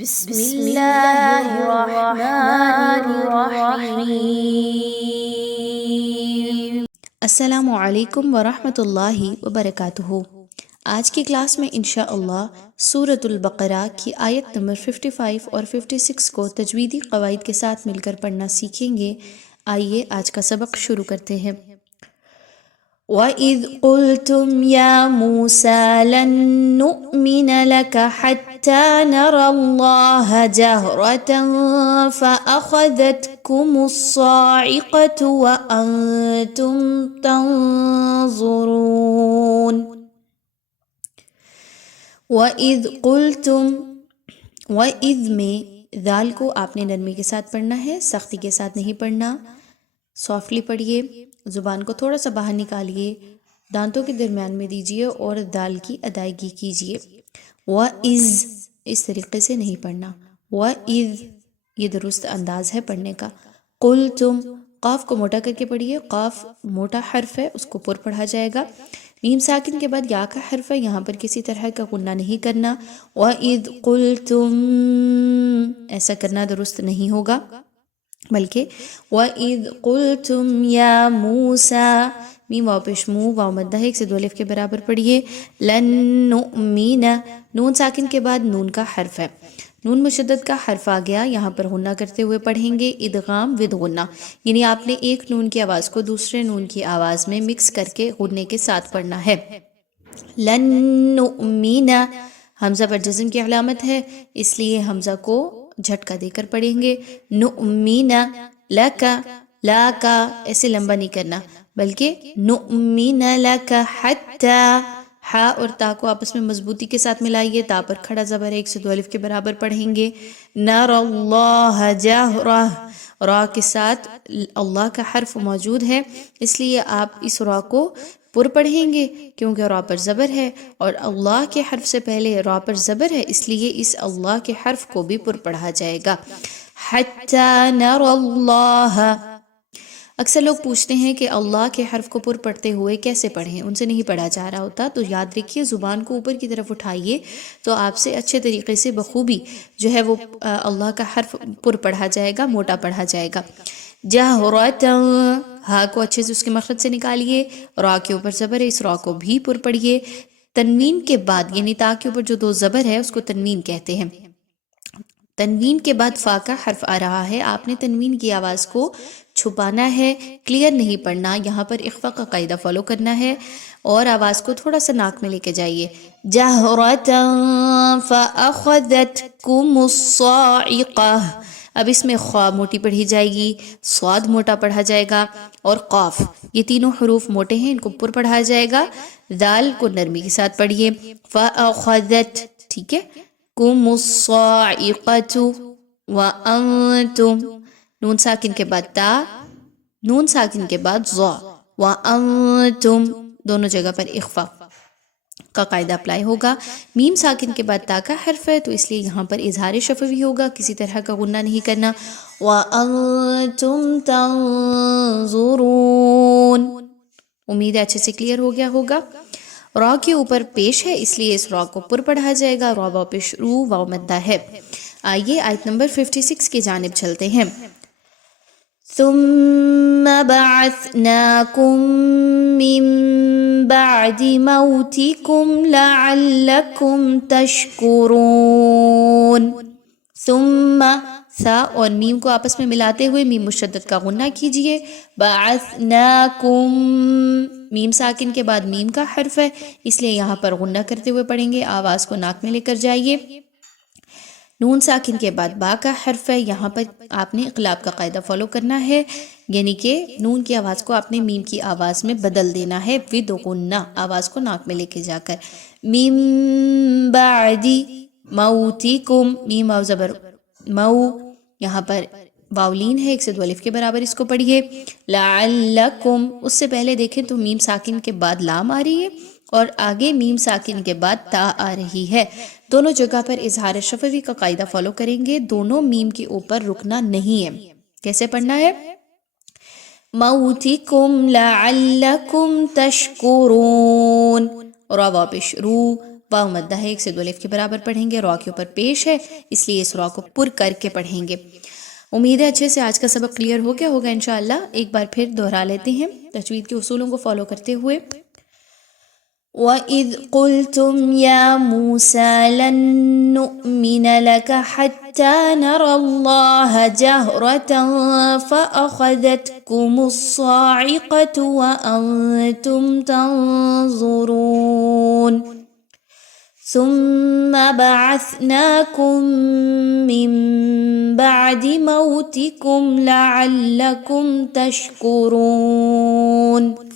بسم اللہ الرحمن الرحیم۔ السلام علیکم ورحمۃ اللہ وبرکاتہ۔ آج کی کلاس میں انشاءاللہ سورۃ البقرہ کی آیت نمبر 55 اور 56 کو تجویدی قواعد کے ساتھ مل کر پڑھنا سیکھیں گے۔ آئیے آج کا سبق شروع کرتے ہیں۔ وَإِذْ قُلْتُمْ يَا مُوسَى لَن نُّؤْمِنَ لَكَ حَتَّى نَرَى اللَّهَ جَهْرَةً فَأَخَذَتْكُمُ الصَّاعِقَةُ وَأَنْتُمْ تَنظُرُونَ۔ وَإِذْ قُلْتُمْ، وَإِذْ میں ذال کو آپ نے نرمی کے ساتھ پڑھنا ہے، سختی کے ساتھ نہیں پڑھنا۔ سافٹلی پڑھیے، زبان کو تھوڑا سا باہر نکالیے، دانتوں کے درمیان میں دیجیے اور دال کی ادائیگی کیجیے۔ وَإِذْ اس طریقے سے نہیں پڑھنا، وَإِذْ یہ درست انداز ہے پڑھنے کا۔ قُلْتُم قاف کو موٹا کر کے پڑھیے، قاف موٹا حرف ہے، اس کو پر پڑھا جائے گا۔ میم ساکن کے بعد یا کا حرف ہے، یہاں پر کسی طرح کا غنہ نہیں کرنا۔ وَإِذْ قُلْتُم ایسا کرنا درست نہیں ہوگا، بلکہ وَإِذْ قُلْتُمْ يَا مُوسَى میم واو پیش مو واو مدہ ہے، 1 سے 2 الف کے برابر پڑھیے۔ لن نؤمن نون ساکن کے بعد نون کا حرف ہے، نون مشدد کا حرف آ گیا، یہاں پر غنہ کرتے ہوئے پڑھیں گے، ادغام ود غنہ، یعنی آپ نے ایک نون کی آواز کو دوسرے نون کی آواز میں مکس کر کے غنے کے ساتھ پڑھنا ہے۔ لن نؤمن حمزہ پر جزم کی علامت ہے، اس لیے حمزہ کو جھٹکا دے کر پڑھیں گے۔ نؤمن لک، لا کا ایسے لمبا نہیں کرنا، بلکہ نؤمن لک حتی، ہا اور تا کو آپس میں مضبوطی کے ساتھ ملائیے، تا پر کھڑا زبر ہے، 1 سے 2 الف کے برابر پڑھیں گے۔ نر اللہ جہرہ، را کے ساتھ اللہ کا حرف موجود ہے، اس لیے آپ اس را کو پر پڑھیں گے کیونکہ را پر زبر ہے، اور اللہ کے حرف سے پہلے را پر زبر ہے، اس لیے اس اللہ کے حرف کو بھی پر پڑھا جائے گا۔ حتی نر اللہ، اکثر لوگ پوچھتے ہیں کہ اللہ کے حرف کو پر پڑھتے ہوئے کیسے پڑھیں، ان سے نہیں پڑھا جا رہا ہوتا، تو یاد رکھیے زبان کو اوپر کی طرف اٹھائیے تو آپ سے اچھے طریقے سے بخوبی جو ہے وہ اللہ کا حرف پر پڑھا جائے گا، موٹا پڑھا جائے گا۔ جہرۃ، ہا کو اچھے سے اس کے مخرج سے نکالیے، را کے اوپر زبر ہے، اس را کو بھی پر پڑھیے۔ تنوین کے بعد یعنی تا کے اوپر جو 2 زبر ہے اس کو تنوین کہتے ہیں۔ تنوین کے بعد فا کا حرف آ رہا ہے، آپ نے تنوین کی آواز کو چھپانا ہے، کلیئر نہیں پڑھنا، یہاں پر اخفا کا قاعدہ فالو کرنا ہے اور آواز کو تھوڑا سا ناک میں لے کے جائیے۔ جہرۃ فأخذتكم الصاعقہ، اب اس میں خوا موٹی پڑھی جائے گی، صاد موٹا پڑھا جائے گا، اور قاف، یہ تینوں حروف موٹے ہیں، ان کو پر پڑھا جائے گا۔ دال کو نرمی کے ساتھ پڑھیے، فأخذت، ٹھیک ہے، کم الصاعقۃ وانتم، نون ساکن کے بعد تا، نون ساکن کے بعد ظا، وانتم دونوں جگہ پر اخفا کا قاعدہ اپلائی ہوگا۔ میم ساکن کے بعد تا کا حرف ہے تو اس لیے یہاں پر اظہار شفوی ہوگا، کسی طرح کا غنہ نہیں کرنا۔ وانتم تنظرون، امید ہے اچھے سے کلیئر ہو گیا ہوگا۔ را کے اوپر پیش ہے، اس لیے اس را کو پر پڑھا جائے گا، را واو پیش رو واو مدہ ہے۔ آئیے آیت نمبر 56 کی جانب چلتے ہیں۔ ثم بعثناكم من بعد موتكم لعلكم تشكرون۔ ثم سا اور میم کو آپس میں ملاتے ہوئے میم مشدد کا غنہ کیجئے۔ بعثناکم، میم ساکن کے بعد میم کا حرف ہے، اس لیے یہاں پر غنہ کرتے ہوئے پڑھیں گے، آواز کو ناک میں لے کر جائیے۔ نون ساکن کے بعد با کا حرف ہے، یہاں پر آپ نے اقلاب کا قاعدہ فالو کرنا ہے، یعنی کہ نون کی آواز کو آپ نے میم کی آواز میں بدل دینا ہے، ود غنہ، آواز کو ناک میں لے کے جا کر۔ من بعد موتکم، میم واو زبر مو، یہاں پر واولین ہے، 1 سے 2 الف کے برابر اس کو پڑھیے۔ لعلکم، اس سے پہلے دیکھیں تو میم ساکن کے بعد لام آ رہی ہے اور آگے میم ساکن کے بعد تا آ رہی ہے، دونوں جگہ پر اظہار شفوی کا قاعدہ فالو کریں گے، دونوں میم کے اوپر رکنا نہیں ہے۔ کیسے پڑھنا ہے؟ موتکم لعلکم تشکرون، را واو پیش رو، واو مدہ ہے، 1 سے 2 الف کے برابر پڑھیں گے، را کے اوپر پیش ہے اس لیے اس را کو پر کر کے پڑھیں گے۔ امید ہے اچھے سے آج کا سبق کلیئر ہو گیا ہوگا انشاءاللہ۔ ایک بار پھر دہرا لیتے ہیں تجوید کے اصولوں کو فالو کرتے ہوئے۔ وَإِذْ قُلْتُمْ يَا مُوسَى لَن نُّؤْمِنَ لَكَ حَتَّى نَرَى اللَّهَ جَهْرَةً فَأَخَذَتْكُمُ الصَّاعِقَةُ وَأَنْتُمْ تَنظُرُونَ ثُمَّ بَعَثْنَاكُم مِّن بَعْدِ مَوْتِكُمْ لَعَلَّكُمْ تَشْكُرُونَ۔